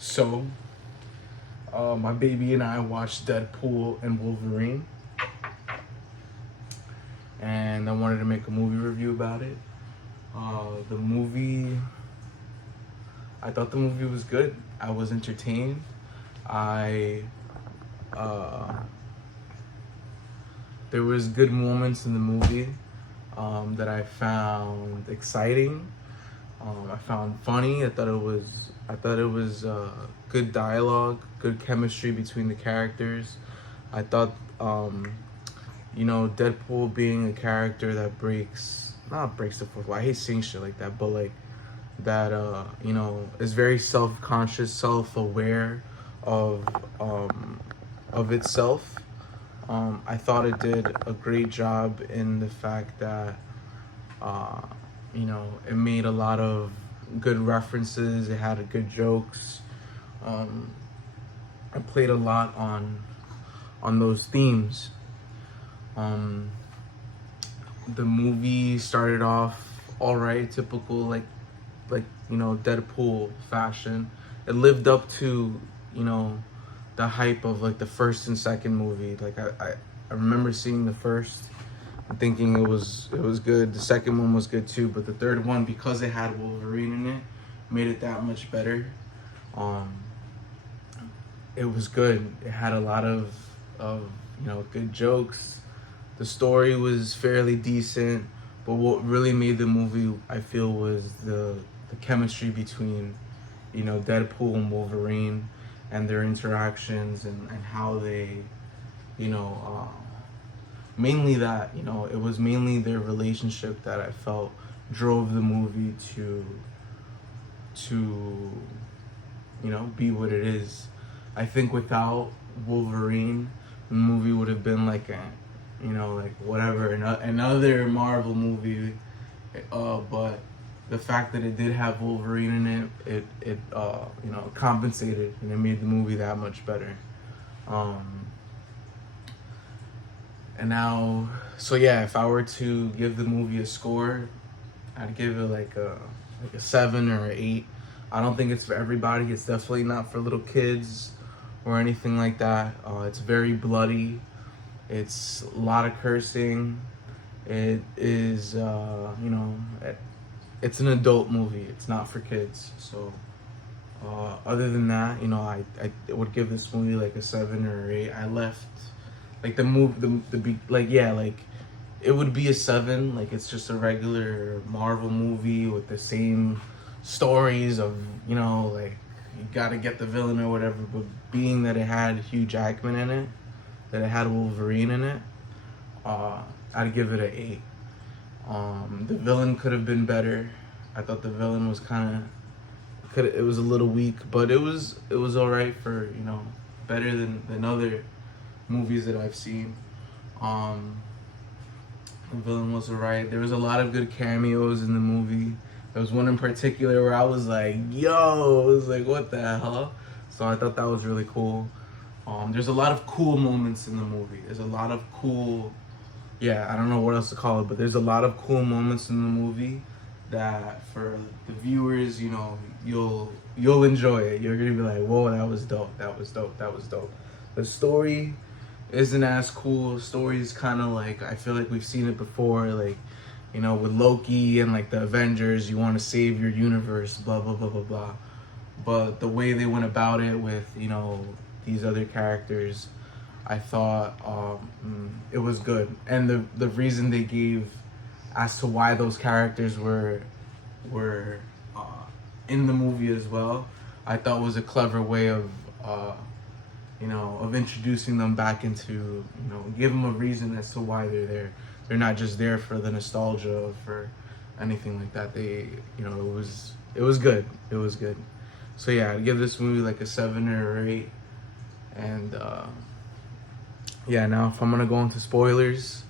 So, my baby and I watched Deadpool and Wolverine, and I wanted to make a movie review about it. The movie, I thought the movie was good. I was entertained. I, uh, there was good moments in the movie that I found exciting. I found funny. I thought it was good dialogue, good chemistry between the characters. I thought, Deadpool being a character that not breaks the fourth wall. I hate saying shit like that, but like that, is very self-conscious, self-aware of of itself. I thought it did a great job in the fact that uh, it made a lot of good references. It had good jokes. Um, I played a lot on those themes. Um, the movie started off all right, typical Deadpool fashion. It lived up to the hype of like the first and second movie. Like I remember seeing the first and thinking it was good. The second one was good too, but the third one, because it had Wolverine in it, made it that much better. Um, it was good. It had a lot of good jokes. The story was fairly decent, but what really made the movie, I feel, was the chemistry between Deadpool and Wolverine, and their interactions, and how they you know uh, mainly that it was mainly their relationship that I felt drove the movie to be what it is. I think without Wolverine, the movie would have been like like whatever, another Marvel movie. But the fact that it did have Wolverine in it compensated, and it made the movie that much better. Um, and now, so yeah, if I were to give the movie a score, I'd give it like a 7 or 8. I don't think it's for everybody. It's definitely not for little kids or anything like that. It's very bloody. It's a lot of cursing. It is, it's an adult movie. It's not for kids. So, other than that, I would give this movie like a 7 or 8. I left like the move like, yeah, like it would be a 7. Like it's just a regular Marvel movie with the same stories of like you got to get the villain or whatever. But being that it had Hugh Jackman in it, that it had Wolverine in it, I'd give it an 8. The villain could have been better. I thought the villain was it was a little weak, but it was all right for better than other movies that I've seen. Um, the villain was alright. There was a lot of good cameos in the movie. There was one in particular where I was like, yo, I was like, what the hell? So I thought that was really cool. There's a lot of cool moments in the movie. There's a lot of cool, yeah, I don't know what else to call it, but there's a lot of cool moments in the movie that for the viewers, you'll enjoy it. You're gonna be like, whoa, that was dope. That was dope. That was dope. The story isn't as cool. The story is kind of like, I feel like we've seen it before, like with Loki and like the Avengers. You want to save your universe, blah blah blah blah blah. But the way they went about it with these other characters, I thought it was good. And the reason they gave as to why those characters were in the movie as well, I thought was a clever way of of introducing them back into, give them a reason as to why they're there. They're not just there for the nostalgia or for anything like that. It was good. It was good. So yeah, I'd give this movie like a 7 or 8. And yeah, now if I'm gonna go into spoilers,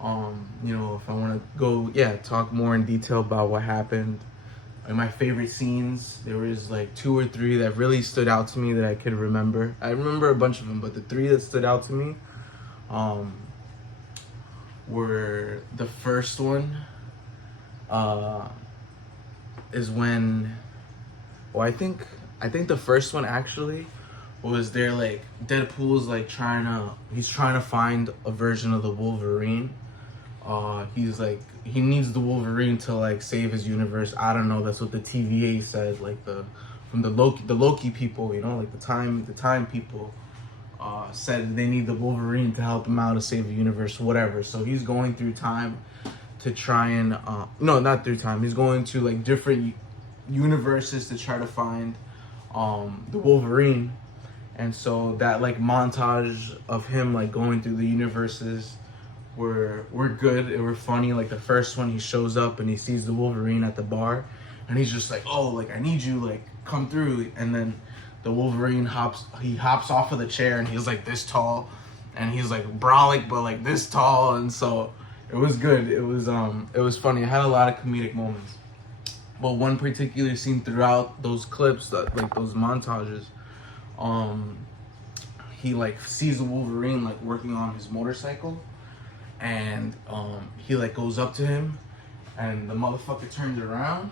if I want to go, yeah, talk more in detail about what happened. Like my favorite scenes, there was like 2 or 3 that really stood out to me that I could remember. I remember a bunch of them, but the 3 that stood out to me were the first one is when, well, I think I think the first one actually was there, like Deadpool's like he's trying to find a version of the Wolverine. He's like, he needs the Wolverine to like save his universe. I don't know. That's what the TVA said. Like from the Loki people, you know, like the time people said they need the Wolverine to help him out to save the universe, whatever. So he's going through time to try and no, not through time. He's going to like different universes to try to find the Wolverine. And so that like montage of him like going through the universes were good. It were funny. Like the first one, he shows up and he sees the Wolverine at the bar, and he's just like, "Oh, like I need you, like come through." And then the Wolverine hops off of the chair, and he's like this tall, and he's like brolic but like this tall, and so it was good. It was funny. It had a lot of comedic moments. But one particular scene throughout those clips, that like those montages, he like sees the Wolverine like working on his motorcycle, and he like goes up to him, and the motherfucker turns around,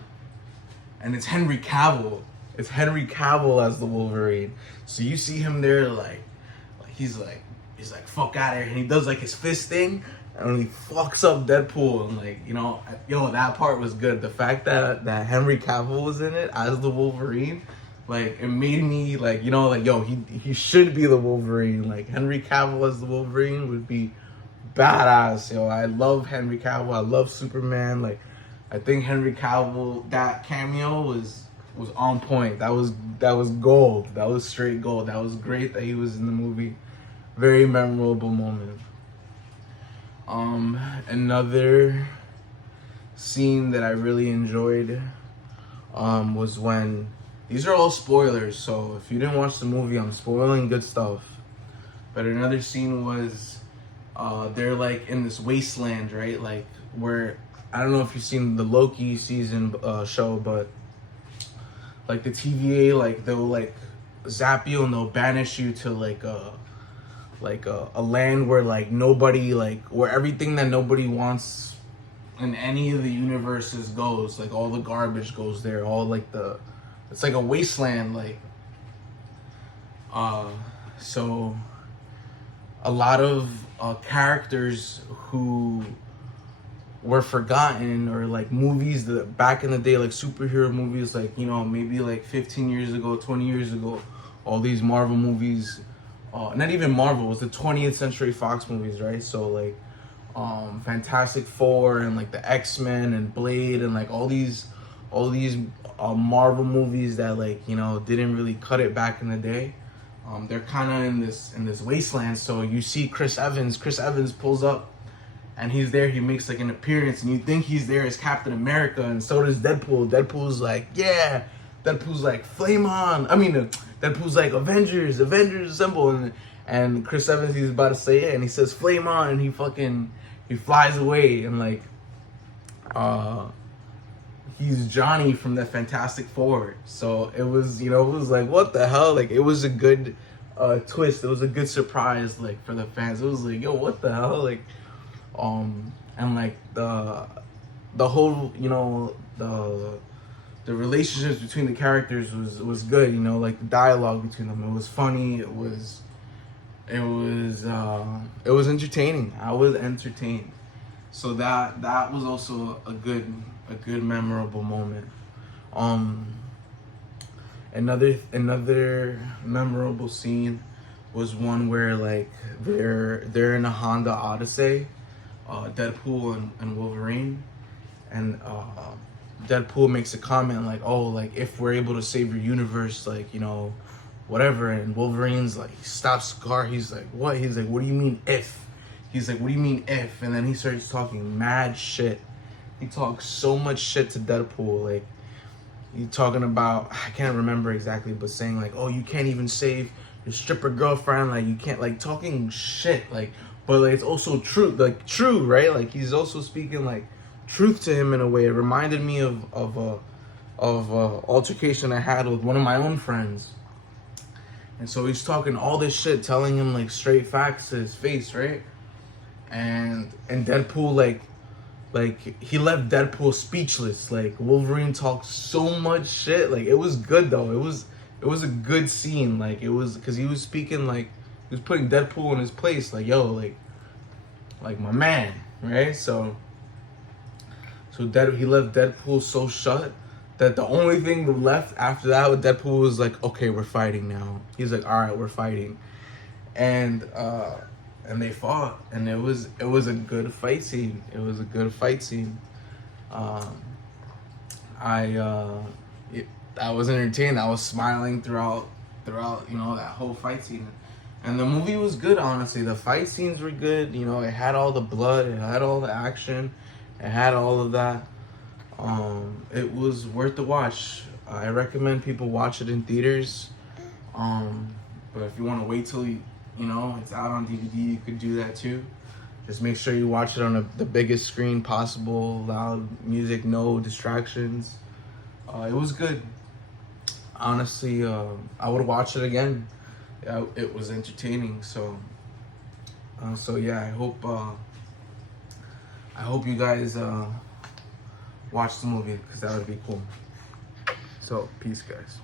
and it's Henry Cavill. It's Henry Cavill as the Wolverine. So you see him there like he's like fuck out of here, and he does like his fist thing, and he fucks up Deadpool, and like, you know, that part was good. The fact that Henry Cavill was in it as the Wolverine, like it made me like, you know, like he should be the Wolverine. Like Henry Cavill as the Wolverine would be badass. I love Henry Cavill. I love Superman. Like I think Henry Cavill, that cameo was on point. That was gold. That was straight gold. That was great that he was in the movie. Very memorable moment. Another scene that I really enjoyed was when, these are all spoilers, so if you didn't watch the movie, I'm spoiling good stuff. But another scene was they're like in this wasteland, right? Like where, I don't know if you've seen the Loki season show, but like the TVA, like they'll like zap you and they'll banish you to like a land where like nobody, like where everything that nobody wants in any of the universes goes. Like all the garbage goes there. All like it's like a wasteland. Like so a lot of characters who were forgotten, or like movies that back in the day, like superhero movies, like, you know, maybe like 15 years ago, 20 years ago, all these Marvel movies, not even Marvel, it was the 20th Century Fox movies, right? So like Fantastic Four and like the X-Men and Blade and like all these Marvel movies that, like, you know, didn't really cut it back in the day. They're kind of in this wasteland. So you see Chris Evans pulls up, and he's there. He makes like an appearance, and you think he's there as Captain America, and so does Deadpool. Deadpool's like, yeah. Deadpool's like, flame on. Deadpool's like, Avengers assemble, and Chris Evans, he's about to say it, and he says flame on, and he flies away, and like he's Johnny from the Fantastic Four. So it was, you know, it was like, what the hell? Like it was a good twist. It was a good surprise, like for the fans. It was like, yo, what the hell? Like and like the whole, you know, the relationships between the characters was good, you know, like the dialogue between them. It was funny. It was entertaining. I was entertained. So that was also a good memorable moment. Another memorable scene was one where like they're in a Honda Odyssey, Deadpool and Wolverine, and Deadpool makes a comment like, oh, like if we're able to save your universe, like, you know, whatever. And Wolverine's like, he stops the car. He's like, what? He's like, what do you mean if? He's like, what do you mean if? And then he starts talking mad shit. He talks so much shit to Deadpool. Like, he's talking about, I can't remember exactly, but saying like, oh, you can't even save your stripper girlfriend. Like, you can't, like, talking shit. Like, but like, it's also true, like true, right? Like, he's also speaking like truth to him in a way. It reminded me of altercation I had with one of my own friends. And so he's talking all this shit, telling him like straight facts to his face, right? And Deadpool, like he left Deadpool speechless. Like, Wolverine talked so much shit. Like, it was good though. It it was a good scene. Like it was because he was speaking like he was putting Deadpool in his place. Like yo, like my man, right? So he left Deadpool so shut that the only thing left after that with Deadpool was like, okay, we're fighting now. He's like, all right, we're fighting, and they fought, and it was a good fight scene. It was a good fight scene. I was entertained. I was smiling throughout you know that whole fight scene, and the movie was good. Honestly, the fight scenes were good. You know, it had all the blood, it had all the action, it had all of that. It was worth the watch. I recommend people watch it in theaters. But if you want to wait till you know it's out on DVD, you could do that too. Just make sure you watch it on the biggest screen possible, loud music, no distractions. It was good. Honestly, I would watch it again. Yeah, it was entertaining. So yeah, I hope you guys watch the movie because that would be cool. So peace, guys.